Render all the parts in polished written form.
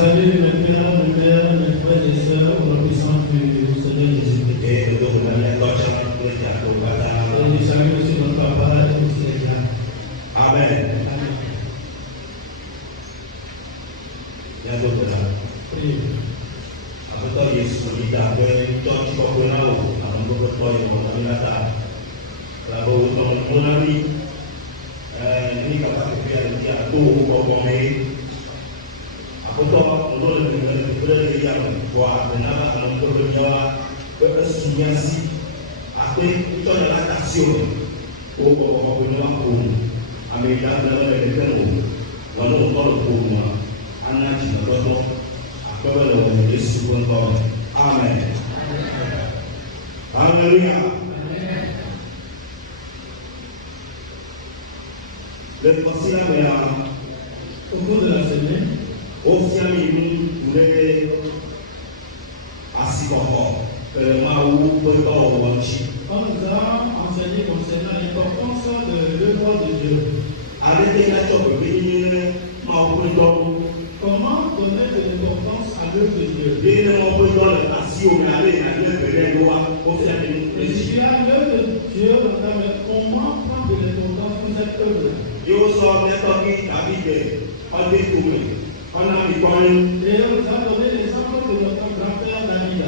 salue mes pères, mes mères, mes frères et sœurs, au nom puissant du Seigneur Jésus-Christ. Et je salue aussi notre papa et aussi les gars. Amen. Yang betul. Apa tahu Yesus tidak beritahu kita kenal, apa betul yang kami datang. Lalu mengenali ini kata kebiasaan dia tu kau ini. Apa tahu mengenali yang buat benar untuk menjawab kesunyasi. Apa itu adalah taksir. Kau benar pun. Amerika dalam negara walau kalau pun anak kita betul. Kepada Yesus Tuhan. Amin. Haleluya. Lepas siapa yang Au cours de la semaine, ofisial ini boleh asikoh mau berdoa wajib. on nous a enseigné concernant l'importance de l'œuvre de Dieu. Ada yang coba begini mau berdoa. Comment donner de l'importance à l'œuvre de Dieu? Dia mau berdoa asio ada yang berdoa ofisial ini. Et si tu as l'œuvre de Dieu, comment prendre de l'importance pour cette œuvre? Yo so metoki David ode tume. Ona mi kon Et on nous a donné l'exemple de notre grand-père David.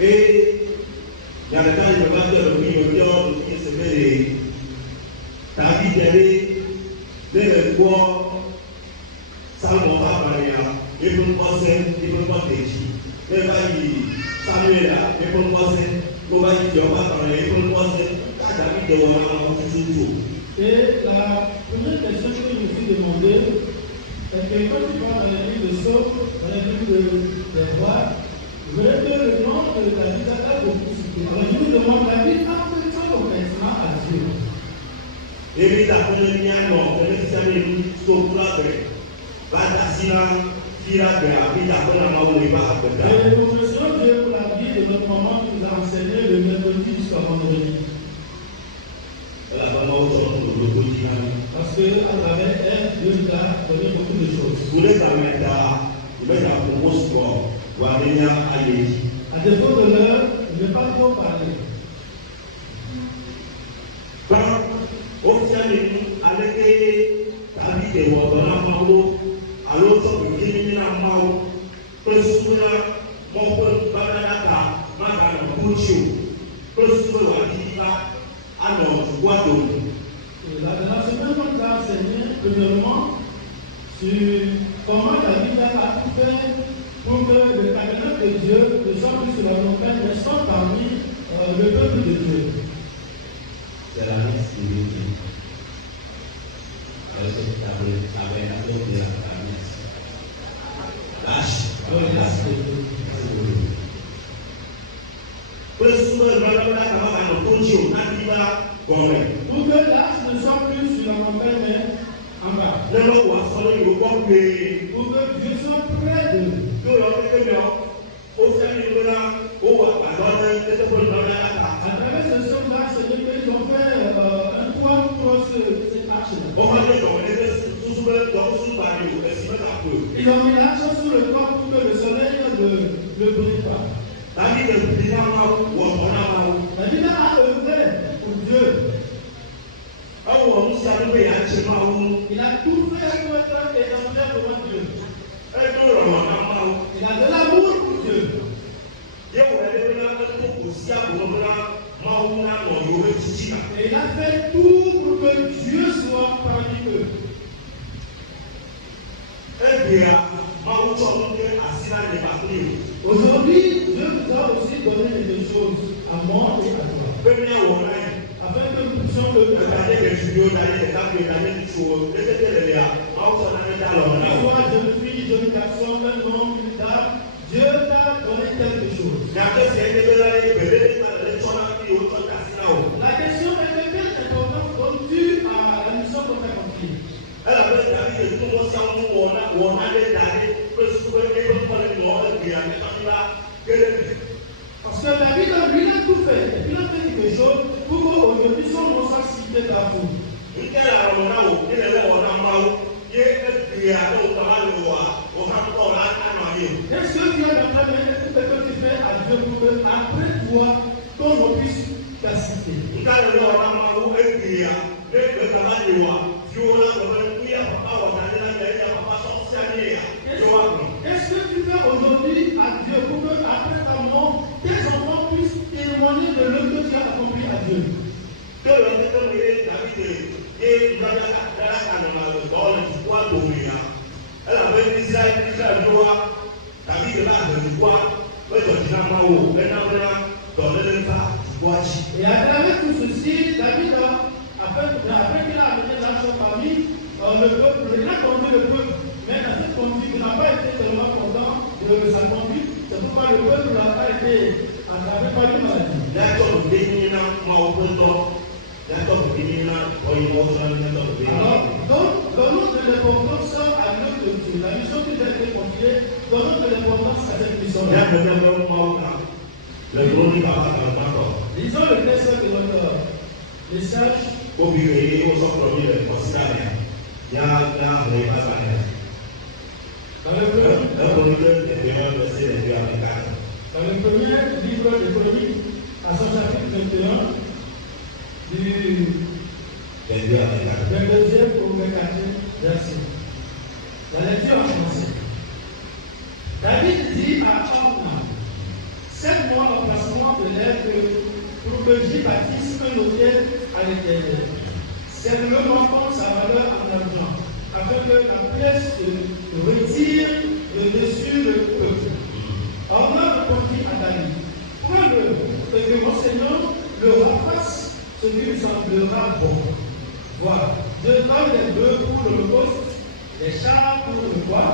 et yang ada di bawah dia video ini sebenarnya David dari gua Salmo apa ya? Dia pun konsen, dia pun konteji. Dia bagi Samuel ya, dia pun konsen. Kau bagi jawab apa dia pun konsen. Tak ada video orang susu. Et la première question que je me suis demandé est que quand tu vas dans les livres de Psaumes, dans les livres des rois, je voudrais que le nom de David a beaucoup cité. Alors je me demande, David a fait quoi l'obéissement à Dieu? Ele tak pernah nyano, kerana saya ini sokra ber. Bada sila kira ber, tapi tak pernah mau lepas apa dah. Et nous remercions Dieu pour la vie de notre maman qui nous a enseigné le mercredi jusqu'à vendredi. Kalau mau contoh dulu kujian, Parce qu'à travers elle, Dieu nous a donné beaucoup de choses. boleh kami dah, boleh dah fokus kau, wadenya ayat. À défaut de l'heure, je ne vais pas trop parler. Bang, ofisial ini ada ke tadi dewa orang mau, alo so begini nak mau, persuna maupun badana maka kuciu, persuna wajiblah. Alors, vois donc. La semaine, on nous a enseigné, premièrement, sur comment David a tout fait pour que le tabernacle de Dieu ne soit plus sur la montagne, mais soit parmi le peuple de Dieu. C'est la liste qui dit. Alors, c'est tabernacle de la promesse. Lâche. Oui, là, c'est Dieu. Persuna badana kama ano kuciu, nanti bah gomel. Pour que l'âge ne soit plus sur la montagne, mais en bas. Nama wasolo yo kompe. Pour que Dieu soit près de nous. Yo yo kekemyo. Ofisial ini bena, owa badana, kita pun badana À travers ce soir-là, c'est qu'ils ont fait un toit pour cette arche-là. Ils ont mis l'arche sur le toit pour que le soleil ne brille pas. David a œuvré pour Dieu. Il a tout fait pour être exemplaire devant Dieu. Il a de l'amour pour Dieu. Et il a fait tout pour que Dieu soit parmi eux. Aujourd'hui, Dieu nous a aussi donné des choses à moi et à toi. Afin que nous puissions le faire. Soit jeune fille, jeune garçon, un homme, une dame, Dieu t'a donné quelque chose. La question est de quelle importance donnes-tu à la mission qu'on t'a confiée? Parce que David, lui, il a tout fait. Et puis il a fait quelque chose pour qu'aujourd'hui son nom soit cité partout. Est-ce que tu as maintenant ce que tu fais à Dieu pour que après toi, ton nom puisse t'assister? Est-ce que tu fais aujourd'hui à Dieu pour que après ta mort, tes enfants puissent témoigner de l'œuvre que tu as accompli à Dieu? Et à travers tout ceci, David, après qu'il a amené l'argent parmi le peuple, il a conduit le peuple. Mais dans cette conduite, il n'a pas été tellement content de sa conduite. C'est pourquoi le peuple n'a pas été attrapé par une maladie. Alors, donnons de l'importance à l'œuvre de Dieu. La mission qui nous a été confiée, donnons de l'importance à cette mission. Lisons le texte de notre message. Dans le premier livre de Chroniques, à son chapitre 21, du 22e au 24e verset. La lecture en français. David dit à Ornan, 7 mois d'emplacement de l'aide pour que j'y bâtisse un autel à l'Éternel. Serre-le-moi comme sa valeur en argent, afin que la pièce se retire de dessus le peuple. Ornan répondit à David, prends-le, et que mon Seigneur le refasse ce qui lui semblera bon. Voilà, je donne les bœufs pour l'holocauste, les chars pour le bois,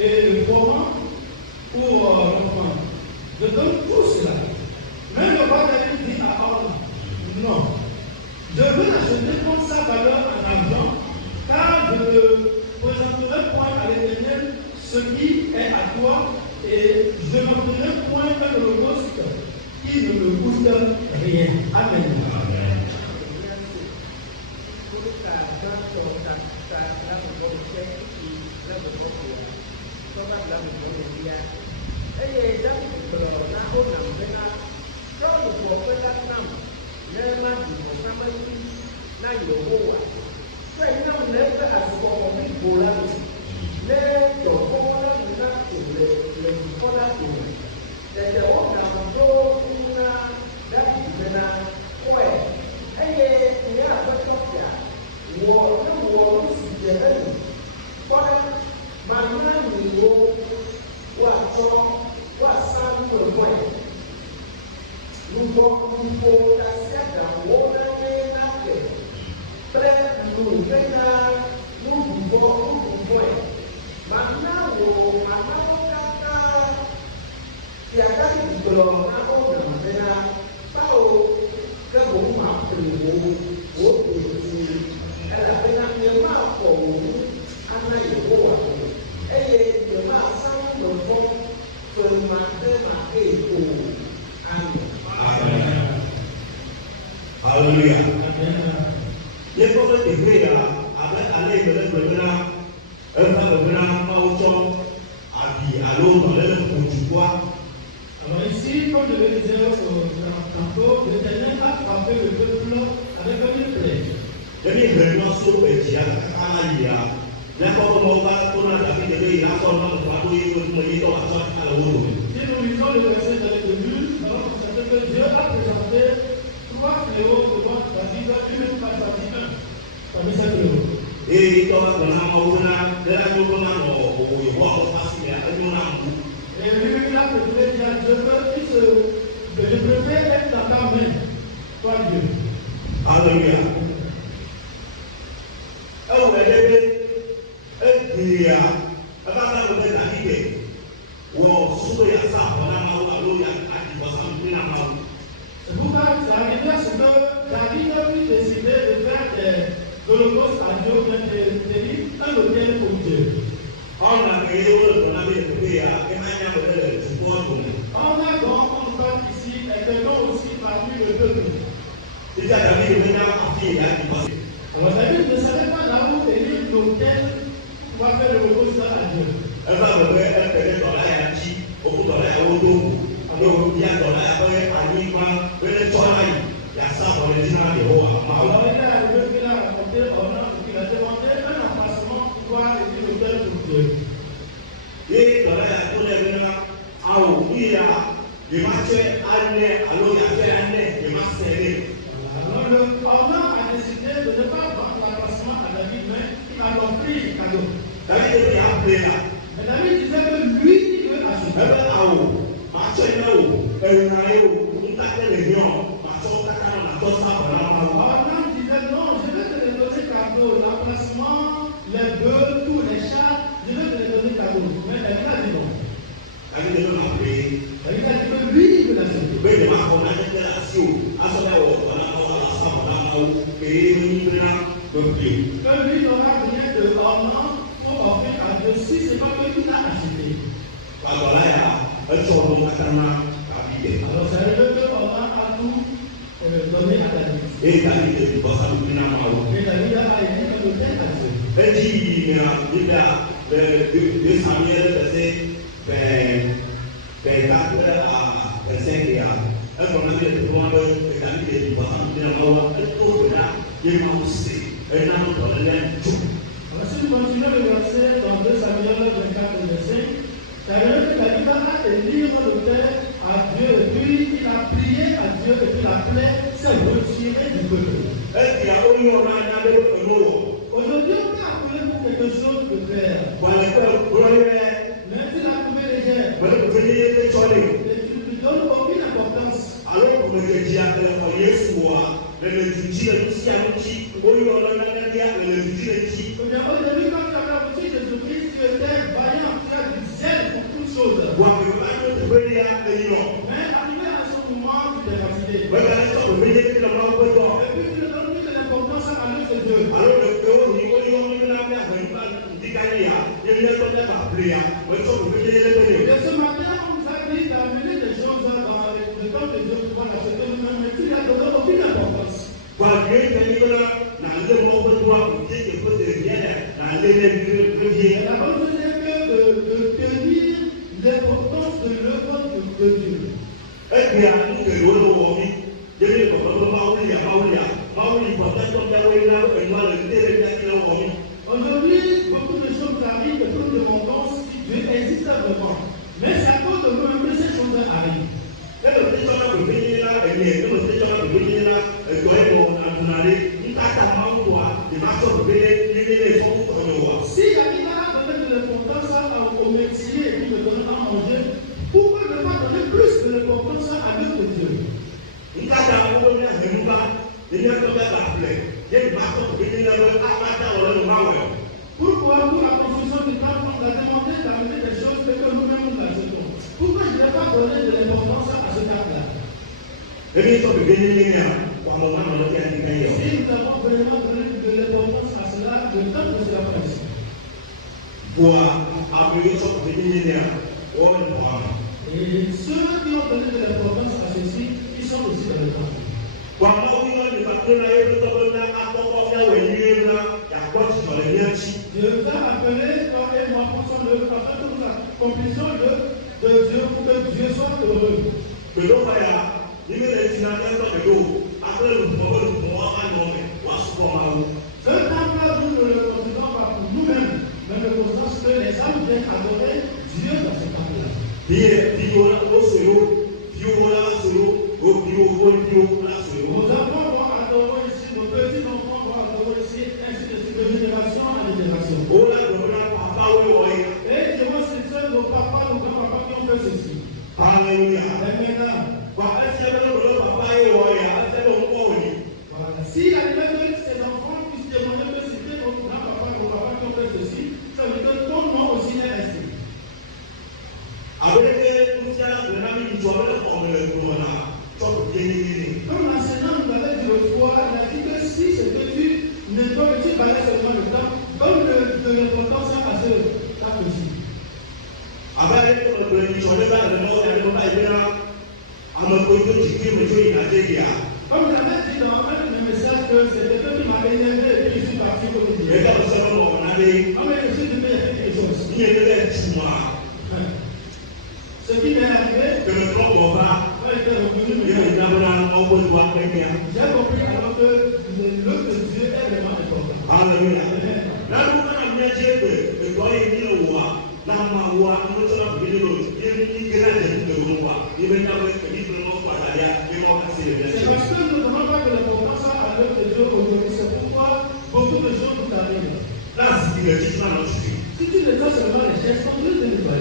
et le froment pour l'offrande. Je donne tout cela. Mais le roi David dit à Ornan, non, je veux acheter comme sa valeur en argent, car je ne présenterai point à l'Éternel ce qui est à toi, et je n'offrirai point un holocauste qui ne me coûte rien. Amen. Amen. Hallelujah. Les prophètes de Dieu avaient allé de l'Église, un frère de Bernard Maouchon, habillé à l'eau dans l'air pour du bois. Alors ici, comme je le disais tantôt, l'Éternel a frappé le peuple avec un plaie. Les réunions sont petites, à la Lia. N'importe comment on va tourner la vie de Dieu, il a son nom de Fabou, il veut nous dire à la eau. Si nous lisons le verset dans les débuts, nous allons constater que Dieu a présenté 3 fléaux devant David, une par David, un. Parmi ces fléaux. Et il doit avoir un amour, de la journée, on voit au facile, et on a un bout. Et lui, il a préféré dire à Dieu que je préfère être dans ta main, toi Dieu. Alléluia. C'est pourquoi ça arrivait à ce que David a pu décider de faire de l'holocauste à Dieu, un autel pour Dieu. On a donc, on parle ici, et quelqu'un aussi parmi le peuple. Et David Abraham disait non, je vais te les donner cadeau, l'emplacement, les bœufs, tous les chats, je vais te les donner cadeau. Mais elle a dit non. Elle a dit que lui, il veut la sauver. Que lui n'aura rien de ornant pour offrir à Dieu si ce n'est pas que lui l'a acheté. Alors ça veut dire qu'on a tout donné à David. Et David a été donné à Dieu. 2 Samuel verset 24 à 25. Un problème de droit de David et du passant de la Si nous continuons le verset dans 2 Samuel 24 et 25, ça veut dire que David a élire le terre à Dieu et puis il a prié à Dieu et puis la plaie s'est retirée du peuple. Aujourd'hui, on a appelé pour quelque chose de clair. Mais tu l'as trouvé légère. Et tu ne lui donnes aucune importance. Aujourd'hui, quand tu as reçu Jésus-Christ, tu étais vaillant, tu as du zèle pour toutes choses. Mais arrivé à ce moment, tu t'es fatigué. Et puis tu ne donnes plus de l'importance à l'œuvre de Dieu. Et ce matin, on nous a dit d'amener des choses dans le temps de Dieu pour pouvoir l'acheter nous-mêmes, mais tu ne lui as donné aucune importance. La bonne chose est que de tenir l'importance de l'œuvre de Dieu. Aujourd'hui, beaucoup de choses arrivent et nous demandons si Dieu existe vraiment. Mais c'est à cause de nous-mêmes que ces choses arrivent. Si David a donné de l'importance au métier et puis de donner à manger, pourquoi ne pas donner plus de l'importance à l'œuvre de Dieu? Pourquoi pour la construction du temple, on a demandé d'amener des choses que nous-mêmes nous achetons? Pourquoi je n'ai pas donné de l'importance à ce temple-là? Si nous avons vraiment donné de l'importance à cela, le temple ne sera pas ici. Et ceux qui ont donné de l'importance à ceci, ils sont aussi dans le temple. Dieu nous a appelé, toi et moi, pour son œuvre, afin que nous accomplissions l'œuvre de Dieu, pour que Dieu soit heureux. Ce temple-là, nous ne le construisons pas pour nous-mêmes, mais nous le construisons parce que les âmes viennent adorer Dieu dans ce temple-là. Nos enfants vont adorer ici, nos petits-enfants vont adorer ici, ainsi de suite, de génération en génération. Et je vois que c'est nos papas, nos grands-papas qui ont fait ceci. Alléluia. Voilà. Si la liberté de ces enfants puissent demander que c'était nos grands-papas, nos papas qui ont fait ceci, ça veut dire que ton nom aussi est inscrit. Comme l'enseignant nous avait dit l'autre fois, il a dit que si c'est que tu ne donnes pas seulement le temps, donne de l'importance à ce temps-ci. Comme j'avais dit dans un de mes messages que c'était que tu m'avais énervé et puis je suis parti comme il dit. Non mais je suis devenu quelque chose. Ce qui m'est arrivé, quand j'étais revenu, j'ai compris alors que l'œuvre de Dieu est vraiment important. Alléluia. C'est parce que nous ne donnons pas de l'importance à l'œuvre de Dieu aujourd'hui. C'est pourquoi beaucoup de choses nous arrivent. Si tu ne fais seulement les gestes, Dieu te nettoie.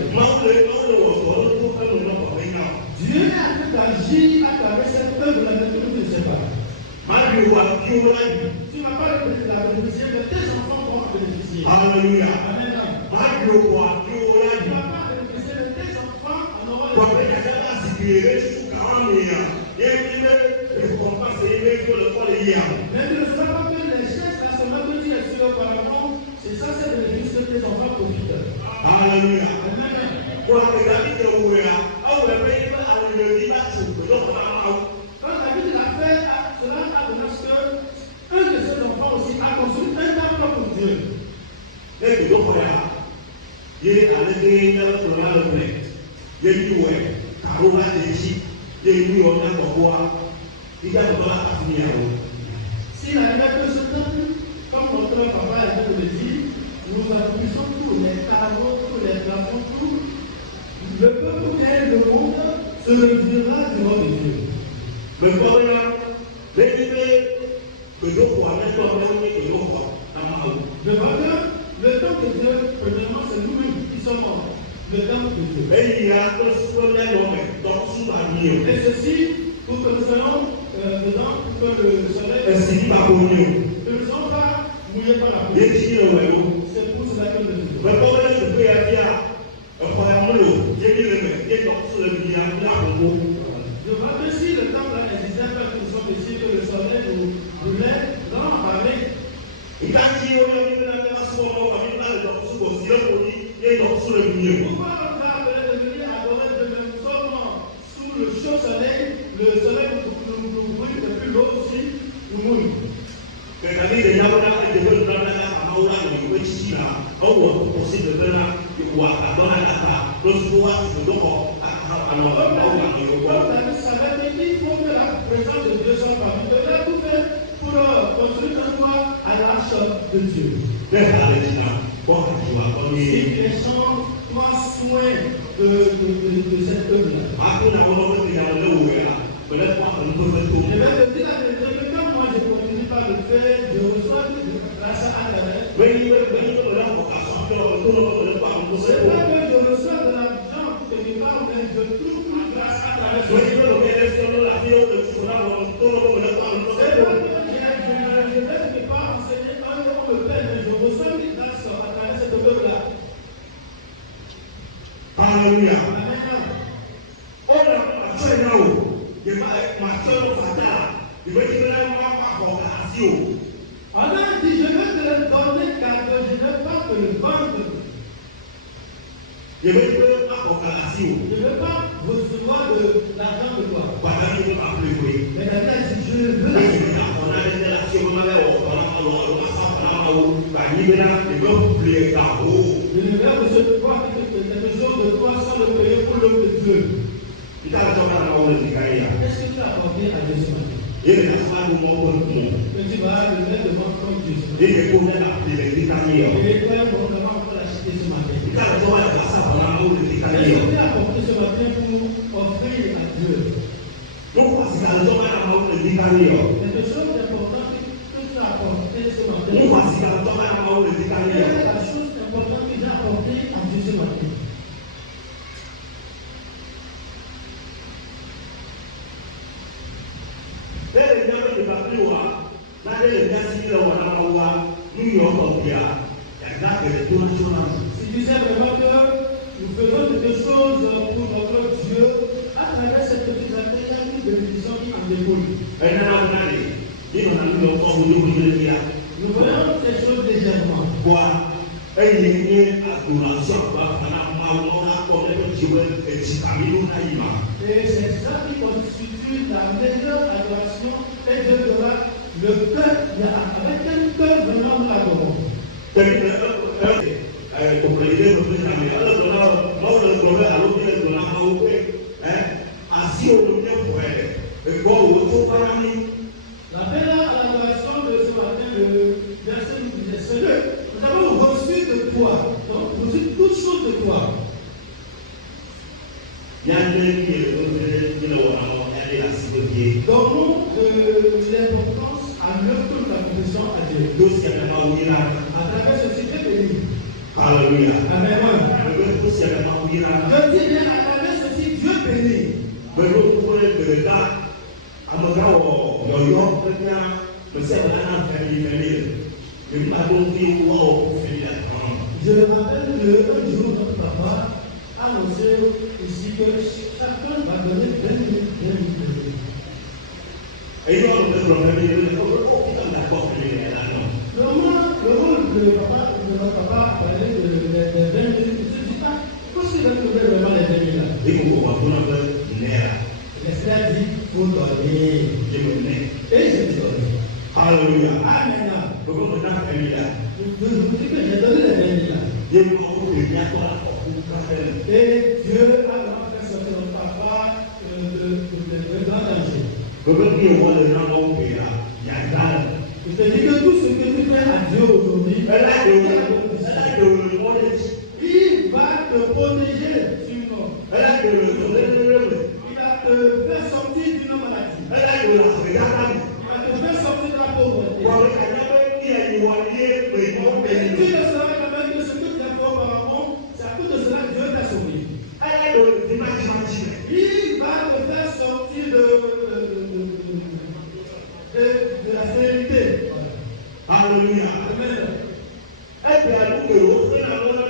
Mais tu ne sais pas que les gestes, la semaine que tu as su auparavant, c'est ça, c'est le bénéfice que tes enfants profitent. Alléluia. Amen. Quand David a fait cela, a donné ce que un de ses enfants aussi a construit un temple pour Dieu. S'il arrivait que ce temple, comme notre papa a dit, nous accomplissons tous les travaux, tous les plafonds, tout. Le peuple qui est le monde se réunira devant Dieu. Mais quand même, le temps de Dieu, premièrement, c'est nous-mêmes qui sommes morts. Le temps de Dieu. Et ceci, pour que nous soyons dedans, pour que le soleil ne nous soyons pas mouillés par la pluie. C'est pour cela que nous disons. Je vois que si le temple existait, parce que nous sommes ici, que le soleil nous brûlait, nous allons en parler. Pourquoi on va appeler de venir adorer Dieu, mais nous sommes sous le chaud soleil, le soleil nous brûle, et puis l'eau aussi nous mouille. David savait qu'il faut que la présence de Dieu soit parmi nous. Il a tout fait pour construire un toit à l'arche de Dieu. Si les gens prennent soin de cette œuvre-là. Je vais te dire la vérité, que quand moi je continue par le faire, je reçois grâce à Internet. C'est pas que je reçois de l'argent quelque part, mais je trouve plus grâce à travers ce c'est pas que je vais quelque part enseigner un on me paie, mais je reçois une grâce à travers cette œuvre-là. Alléluia. Amen. Allah dit, je vais te le donner car je ne vais pas te le vendre. Je ne vais pas recevoir de l'argent de toi. Mais David a dit, je veux. Je ne vais recevoir quelque chose de toi sans le payer pour l'œuvre de Dieu. Qu'est-ce que tu as apporté à Dieu ce matin? Que tu vas le mettre devant comme Dieu. Et toi, on va la citer ce matin. Qu'est-ce que tu as apporté ce matin pour offrir à Dieu? Quelque chose d'important que tu as apporté ce matin. Quelle est la chose importante que tu as apporté à Dieu ce matin? Si tu sais vraiment que nous faisons quelque chose pour notre Dieu, à travers cette petite affaire, il y a une bénédiction qui en découle. Nous voyons ces choses légèrement. Et c'est ça qui constitue la meilleure adoration et de le cœur, avec quel cœur vraiment nous l'adorons. La belle adoration de ce matin, le verset nous disait, Seigneur, nous avons reçu de toi, donc reçu toutes choses de toi. Donnons de l'importance à l'œuvre que nous accomplissons à Dieu. À travers ce cycle béni. Alléluia. Amen. Je dis bien, à travers ceci, Dieu bénit. Je me rappelle un jour, notre papa annoncé ici que chacun va donner 20 minutes. Et il y a un problème, il y a un d'accord que les là, non. Le rôle de notre papa parlait de 20 minutes. Je ne dis pas, qu'est-ce qu'il va trouver vraiment les 20 minutes là? Et vous, on va tout un peu nerf. L'Esprit dit, il faut donner. Je me mets. Et je dis donner. Alléluia. Amen. Pourquoi on a fait là? Je vous dis que j'ai donné les 20 minutes là. Dieu m'a dit, il y a quoi là pour vous. Et Dieu a vraiment fait sortir notre papa de grand danger. Pourquoi Dieu voit le nom au pays là? Il y a dalle. Je te dis que tout ce que tu fais à Dieu aujourd'hui, il va te protéger sur nous. Il va te faire sortir d'une maladie. Il va te faire sortir de la pauvreté. Et tu ne sauras quand même que ce que tu as fait auparavant, c'est à cause de cela que Dieu t'a sauvé. Il va te faire sortir de la sérénité. Alléluia. Amen. Et puis à nous que l'autre est dans l'autre,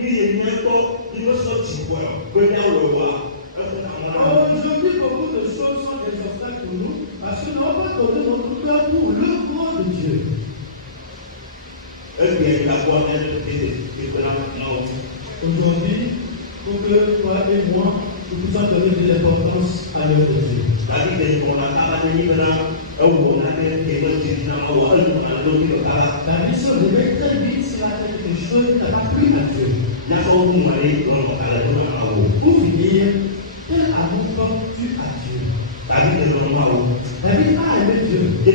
lui est bientôt, il me sortit quoi? Venez à le voir. Aujourd'hui, beaucoup de choses sont des obstacles pour nous parce que nous n'avons pas donné notre cœur pour le grand de Dieu. Et puis la bonne est maintenant. Aujourd'hui, pour que toi et moi, nous puissions donner de l'importance à l'œuvre de Dieu. La Bible se révèle très vite si la tête des choses n'a pas pris à Dieu. Pour finir, quel amour portes-tu à Dieu? David a aimé Dieu. Et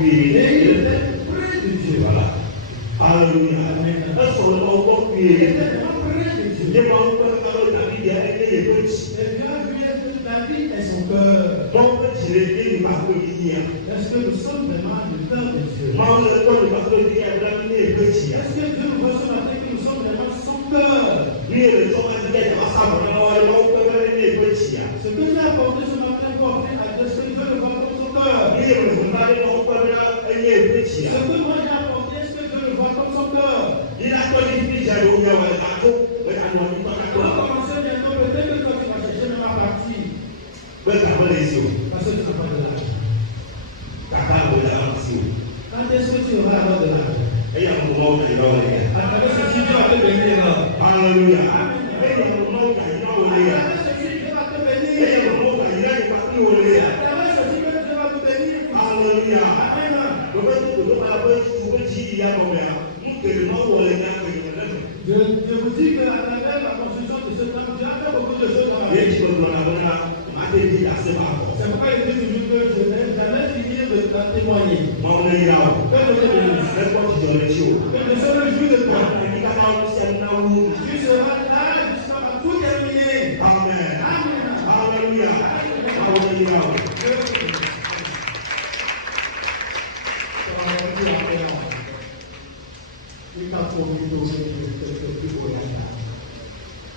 il était près de Dieu. Alléluia. Il était vraiment près de Dieu. Et Dieu a vu David et son cœur. Est-ce que nous sommes vraiment le cœur de Dieu? Est-ce que Dieu nous voit ce matin que nous sommes vraiment son cœur? Ce que tu as apporté ce matin pour offrir à Dieu, est-ce que Dieu le voit comme son cœur? Ce que moi j'ai apporté, est-ce que Dieu le voit comme son cœur? On va commencer bientôt, peut-être que toi tu vas chercher même à partir. Parce que tu n'as pas de l'argent. Quand est-ce que tu auras avoir de l'argent? À travers ceci, Dieu va te bénir. Alléluia. À travers ceci, Dieu va te bénir. À travers ceci, Dieu va te bénir. Alléluia. Je vous dis qu'à travers la construction de ce temple, Dieu a fait beaucoup de choses dans la vie. C'est pourquoi il dit toujours que je n'ai jamais fini de témoigner. Que Dieu te bénisse. Que le seul jour de toi, tu seras là jusqu'à tout terminer. Amen. Amen. Alléluia. Alléluia.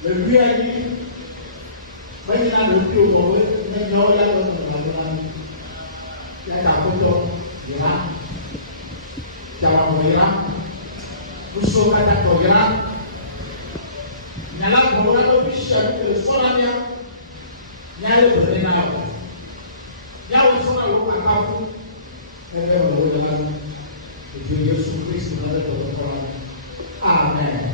Le lui a dit, il y a le plus haut, il y a le Amen.